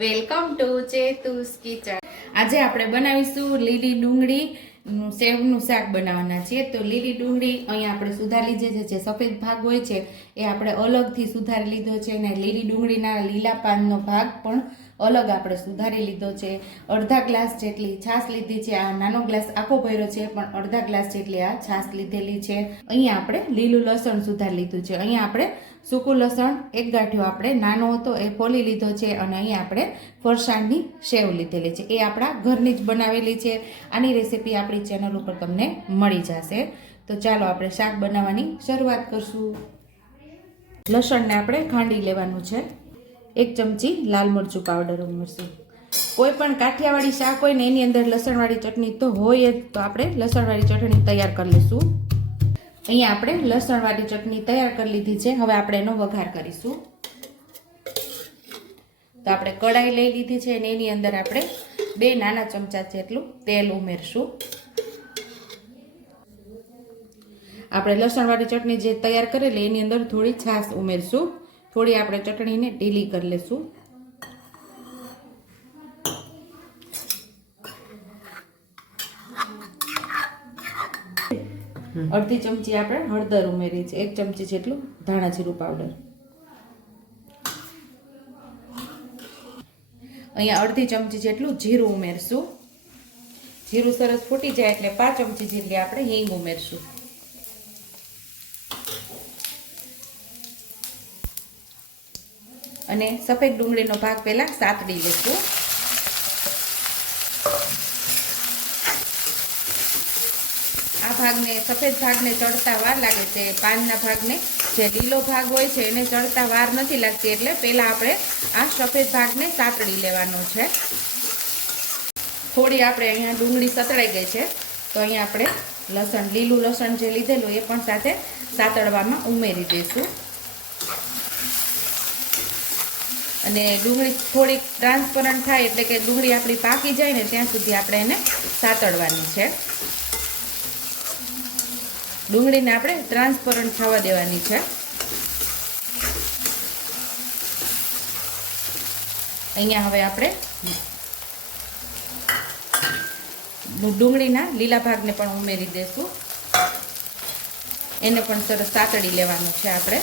Welcome to ચેતુસ kitchen. આજે આપણે બનાવીશું લીલી ડુંગળી સેવનું શાક બનાવવાના છીએ. તો લીલી ડુંગળી અહીંયા આપણે સુધારી લીધી છે. જે સફેદ ભાગ હોય છે, એ આપણે અલગથી સુધારી લીધો છે અને લીલી ડુંગળીના લીલા પાનનો ભાગ પણ અલગ આપણે સુધારી લીધો છે. અડધા ગ્લાસ જેટલી છાશ લીધી છે. આ નાનો ગ્લાસ આખો ભર્યો છે, પણ અડધા ગ્લાસ જેટલી આ છાશ લીધેલી છે. અહીંયા આપણે લીલું લસણ સુધારી લીધું છે. અહીંયા આપણે સૂકું લસણ એક ગાંઠિયો આપણે નાનો હતો, એ ફોલી લીધો છે અને અહીંયા આપણે ફરસાણની સેવ લીધેલી છે. એ આપણા ઘરની જ બનાવેલી છે. આની રેસીપી આપણી ચેનલ ઉપર તમને મળી જશે. તો ચાલો આપણે શાક બનાવવાની શરૂઆત કરશું. લસણને આપણે ખાંડી લેવાનું છે. એક ચમચી લાલ મરચું પાવડર ઉમેરશું. કોઈ પણ કાઠિયાવાડી શાક હોય ને એની અંદર લસણવાળી ચટણી તો હોય જ, તો આપણે લસણવાળી ચટણી તૈયાર કરી લઈશું. અહીંયા આપણે લસણવાળી ચટણી તૈયાર કરી લીધી છે. હવે આપણે એનો વઘાર કરીશું. તો આપણે કઢાઈ લઈ લીધી છે અને એની અંદર આપણે બે નાના ચમચા જેટલું તેલ ઉમેરશું. આપણે લસણવાળી ચટણી જે તૈયાર કરેલી, એની અંદર થોડી છાશ ઉમેરશું. થોડી આપણે ચટણીને ઢીલી કરી લેશું. અડધી ચમચી આપણે હળદર ઉમેરી છે. એક ચમચી જેટલું ધાણા જીરું પાવડર અહીંયા અડધી ચમચી જેટલું જીરું ઉમેરશું. જીરું સરસ ફૂટી જાય એટલે પાંચ ચમચી જેટલી આપણે હિંગ ઉમેરશું. અને સફેદ ડુંગળીનો ભાગ પહેલા સાતડી લઈશું આ ભાગને સફેદ ભાગને ચડતા વાર લાગે છે. પાનના ભાગને જે લીલો ભાગ હોય છે એને ચડતા વાર નથી લાગતી એટલે પહેલાં આપણે આ સફેદ ભાગને સાતડી લેવાનો છે. થોડી આપણે અહીંયા ડુંગળી સતળાઈ ગઈ છે. તો અહીંયા આપણે લસણ, લીલું લસણ જે લીધેલું એ પણ સાથે સાતળવામાં ઉમેરી દઈશું. અને ડુંગળી થોડીક ટ્રાન્સપરન્ટ થાય એટલે કે ડુંગળી આપણી પાકી જાય ને ત્યાં સુધી આપણે એને સાતળવાની છે. ડુંગળીને આપણે ટ્રાન્સપરન્ટ થવા દેવાની છે. અહીંયા હવે આપણે ડુંગળીના લીલા ભાગને પણ ઉમેરી દઈશું એને પણ સરસ સાતડી લેવાનું છે આપણે.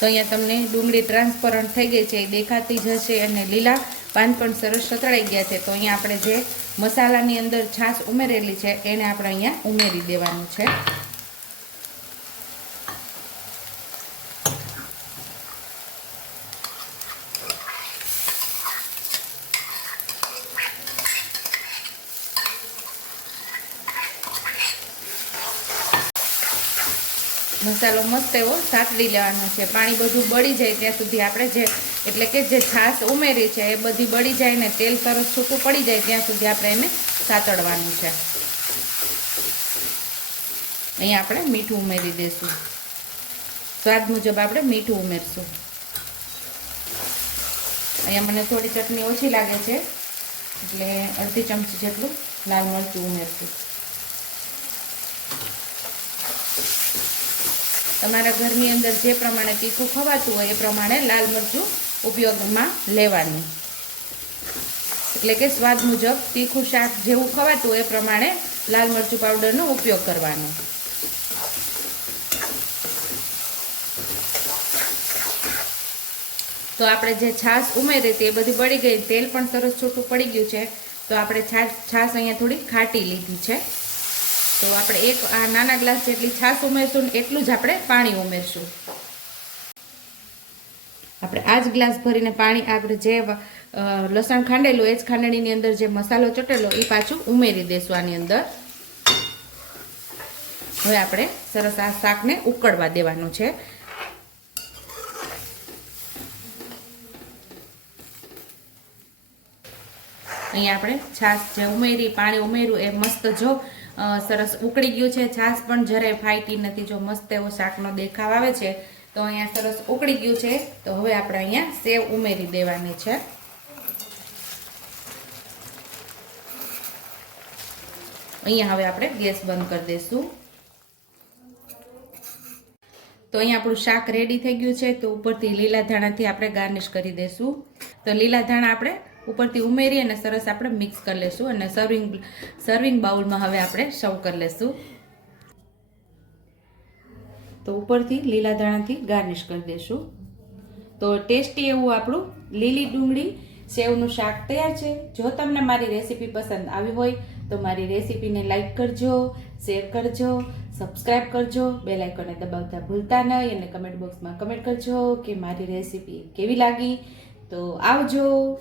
તો અહીંયા તમને ડુંગળી ટ્રાન્સપરન્ટ થઈ ગઈ છે, એ દેખાતી જ હશે અને લીલા પાન પણ સરસ સતળાઈ ગયા છે. તો અહીંયા આપણે જે મસાલાની અંદર છાશ ઉમેરેલી છે, એને આપણે અહીંયા ઉમેરી દેવાનું છે. મસાલો મસ્ત એવો સાતડી લેવાનો છે. પાણી બધું બળી જાય ત્યાં સુધી આપણે જે, એટલે કે જે છાશ ઉમેરી છે એ બધી બળી જાય ને તેલ સરસ સૂકું પડી જાય ત્યાં સુધી આપણે એને સાતડવાનું છે. અહીંયા આપણે મીઠું ઉમેરી દઈશું સ્વાદ મુજબ આપણે મીઠું ઉમેરશું. અહીંયા મને થોડી ચટણી ઓછી લાગે છે, એટલે અડધી ચમચી જેટલું લાલ મરચું ઉમેરશું. તમારા ઘરની અંદર જે પ્રમાણે તીખું ખવાતું હોય એ પ્રમાણે લાલ મરચું ઉપયોગમાં લેવાનું. એટલે કે સ્વાદ મુજબ તીખું શાક જેવું ખવાતું હોય એ પ્રમાણે લાલ મરચું પાવડરનો ઉપયોગ કરવાનો. તો આપણે જે છાશ ઉમેરી હતી એ બધી પડી ગઈ. તેલ પણ સરસ છૂટું પડી ગયું છે. તો આપણે છાશ છાશ અહીંયા થોડી ખાટી લીધી છે. તો આપણે એક આ નાના ગ્લાસ જેટલી છાશ ઉમેરશું એટલું જ આપણે પાણી ઉમેરશું. આપણે આ જ ગ્લાસ ભરીને પાણી આપણે જે લસણ ખાંડેલું, એ જ ખાંડણીની અંદર જે મસાલો ચટેલો એ પાછું ઉમેરી દેશું આની અંદર. હવે આપણે સરસ આ શાકને ઉકળવા દેવાનું છે. અહીંયા આપણે છાશ જે ઉમેરી, પાણી ઉમેર્યું, એ મસ્ત જો સરસ ઉકળી ગયું છે. છાશ પણ જરાય ફાઈટી નથી, જો મસ્ત એવો શાકનો દેખાવ આવે છે, તો અહીંયા સરસ ઉકળી ગયું છે. તો હવે આપણે અહીંયા સેવ ઉમેરી દેવાની છે. અહીંયા હવે આપણે ગેસ બંધ કરી દઈશું. તો અહીંયા આપણું શાક રેડી થઈ ગયું છે. તો ઉપરથી લીલા ધાણાથી આપણે ગાર્નિશ કરી દઈશું. તો લીલા ધાણા આપણે ઉપરથી ઉમેરી અને સરસ આપણે મિક્સ કરી લઈશું અને સર્વિંગ સર્વિંગ બાઉલમાં હવે આપણે સર્વ કરી લઈશું તો ઉપરથી લીલા ધાણાથી ગાર્નિશ કરી દઈશું તો ટેસ્ટી એવું આપણું લીલી ડુંગળી સેવનું શાક તૈયાર છે. જો તમને મારી રેસીપી પસંદ આવી હોય, તો મારી રેસીપીને લાઇક કરજો શેર કરજો સબસ્ક્રાઇબ કરજો બે લાઇકોને દબાવતા ભૂલતા નહીં અને કમેન્ટ બોક્સમાં કમેન્ટ કરજો કે મારી રેસીપી કેવી લાગી. તો આવજો.